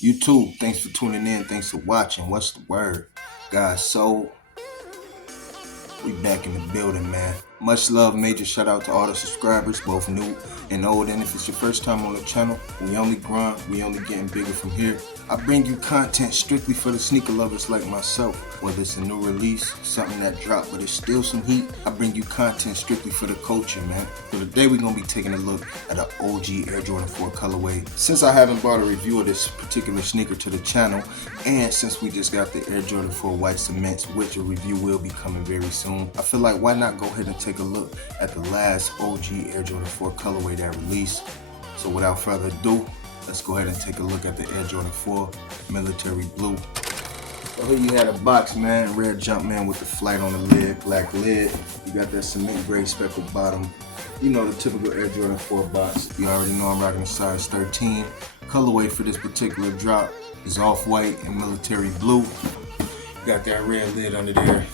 YouTube, thanks for tuning in. Thanks for watching. What's the word? Guys, so we back in the building, man. Much love, major shout out to all the subscribers, both new and old. And if it's your first time on the channel, we only grind, we only getting bigger from here. I bring you content strictly for the sneaker lovers like myself. Whether it's a new release, something that dropped but it's still some heat, I bring you content strictly for the culture, man. So today we're gonna be taking a look at an OG Air Jordan 4 colorway. Since I haven't brought a review of this particular sneaker to the channel, and since we just got the Air Jordan 4 white cements, which a review will be coming very soon, I feel like why not go ahead and take a look at the last OG Air Jordan 4 colorway that released. So without further ado, let's go ahead and take a look at the Air Jordan 4 military blue. So here you had a box, man. Red Jumpman with the flight on the lid, black lid. You got that cement gray speckled bottom. You know, the typical Air Jordan 4 box. You already know I'm rocking a size 13. Colorway for this particular drop is off-white and military blue. Got that red lid under there,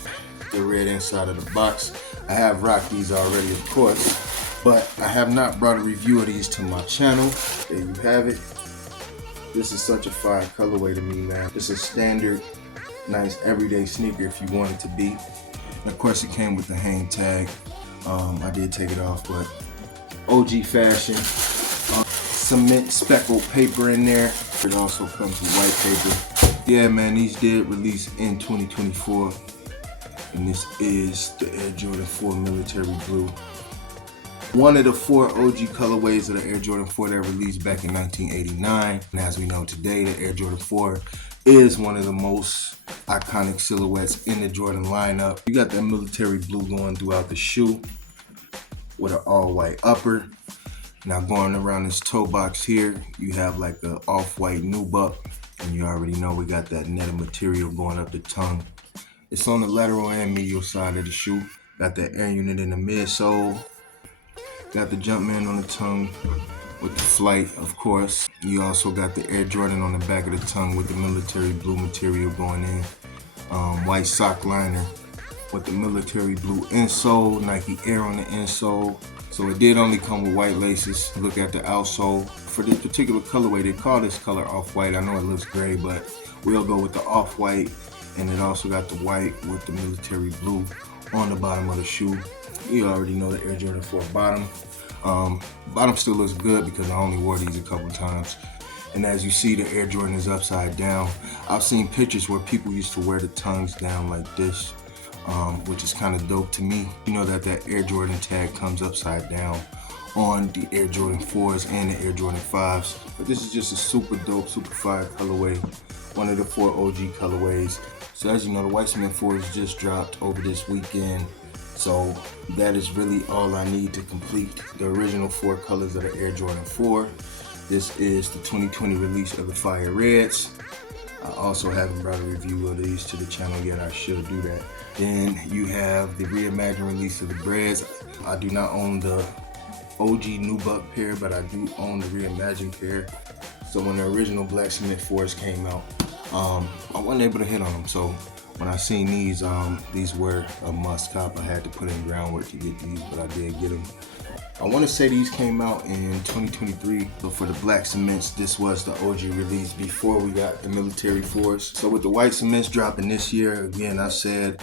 the red inside of the box. I have rocked these already, of course, but I have not brought a review of these to my channel. There you have it. This is such a fire colorway to me, man. It's a standard, nice everyday sneaker if you want it to be. And of course, it came with the hang tag. I did take it off, but OG fashion. Cement speckled paper in there. It also comes with white paper. Yeah, man, these did release in 2024. And this is the Air Jordan 4 military blue. One of the 4 OG colorways of the Air Jordan 4 that released back in 1989. And as we know today, the Air Jordan 4 is one of the most iconic silhouettes in the Jordan lineup. You got that military blue going throughout the shoe with an all-white upper. Now going around this toe box here, you have like the off-white nubuck. And you already know we got that netted material going up the tongue. It's on the lateral and medial side of the shoe. Got that air unit in the midsole. Got the Jumpman on the tongue with the flight, of course. You also got the Air Jordan on the back of the tongue with the military blue material going in. White sock liner with the military blue insole, Nike Air on the insole. So it did only come with white laces. Look at the outsole. For this particular colorway, they call this color off-white. I know it looks gray, but we'll go with the off-white. And it also got the white with the military blue on the bottom of the shoe. You already know the Air Jordan 4 bottom. Bottom still looks good because I only wore these a couple times. And as you see, the Air Jordan is upside down. I've seen pictures where people used to wear the tongues down like this, which is kind of dope to me. You know that Air Jordan tag comes upside down on the Air Jordan 4s and the Air Jordan 5s. But this is just a super dope, super fire colorway. One of the 4 OG colorways. So as you know, the White Cement 4s just dropped over this weekend. So that is really all I need to complete the original 4 colors of the Air Jordan 4. This is the 2020 release of the Fire Reds. I also haven't brought a review of these to the channel yet. I should do that. Then you have the reimagined release of the Breads. I do not own the OG Nubuck pair, but I do own the reimagined pair. So when the original Black Cement 4s came out, I wasn't able to hit on them. So when I seen these were a must cop. I had to put in groundwork to get these, but I did get them. I want to say these came out in 2023. So for the Black Cements, this was the OG release before we got the military 4s. So with the White Cements dropping this year, again, I said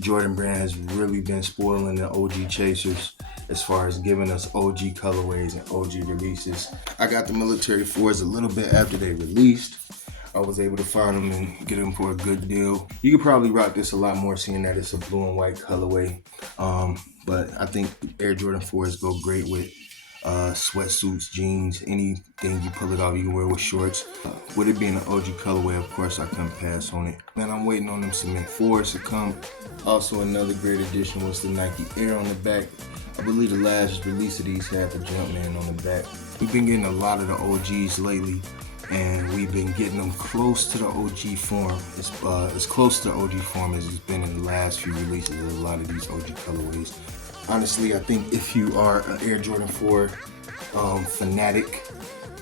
Jordan Brand has really been spoiling the OG chasers as far as giving us OG colorways and OG releases. I got the military 4s a little bit after they released. I was able to find them and get them for a good deal. You could probably rock this a lot more seeing that it's a blue and white colorway. But I think Air Jordan 4s go great with sweatsuits, jeans, anything you pull it off, you can wear with shorts. With it being an OG colorway, of course, I couldn't pass on it. Man, I'm waiting on them Cement 4s to come. Also, another great addition was the Nike Air on the back. I believe the last release of these had the Jumpman on the back. We've been getting a lot of the OGs lately, and we've been getting them close to the OG form. It's as close to the OG form as it's been in the last few releases of a lot of these OG colorways. Honestly, I think if you are an Air Jordan 4 fanatic,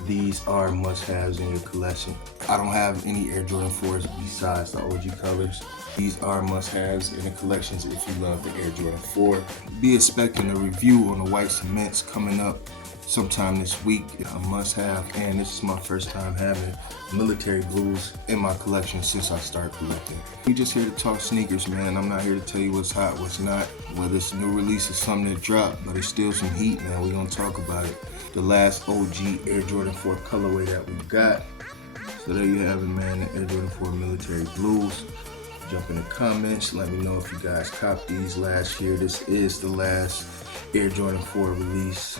these are must-haves in your collection. I don't have any Air Jordan 4s besides the OG colors. These are must-haves in the collections if you love the Air Jordan 4. Be expecting a review on the White Cements coming up sometime this week. A must have, and this is my first time having military blues in my collection since I started collecting. We just here to talk sneakers, man. I'm not here to tell you what's hot, what's not, whether it's a new release or something that dropped, but it's still some heat, man. We gonna talk about it. The last OG Air Jordan 4 colorway that we got. So there you have it, man, the Air Jordan 4 military blues. Jump in the comments, let me know if you guys copped these last year. This is the last Air Jordan 4 release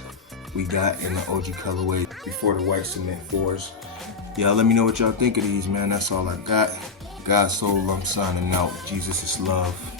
we got in the OG colorway before the white cement 4s. Y'all let me know what y'all think of these, man. That's all I got. God, soul, I'm signing out. Jesus is love.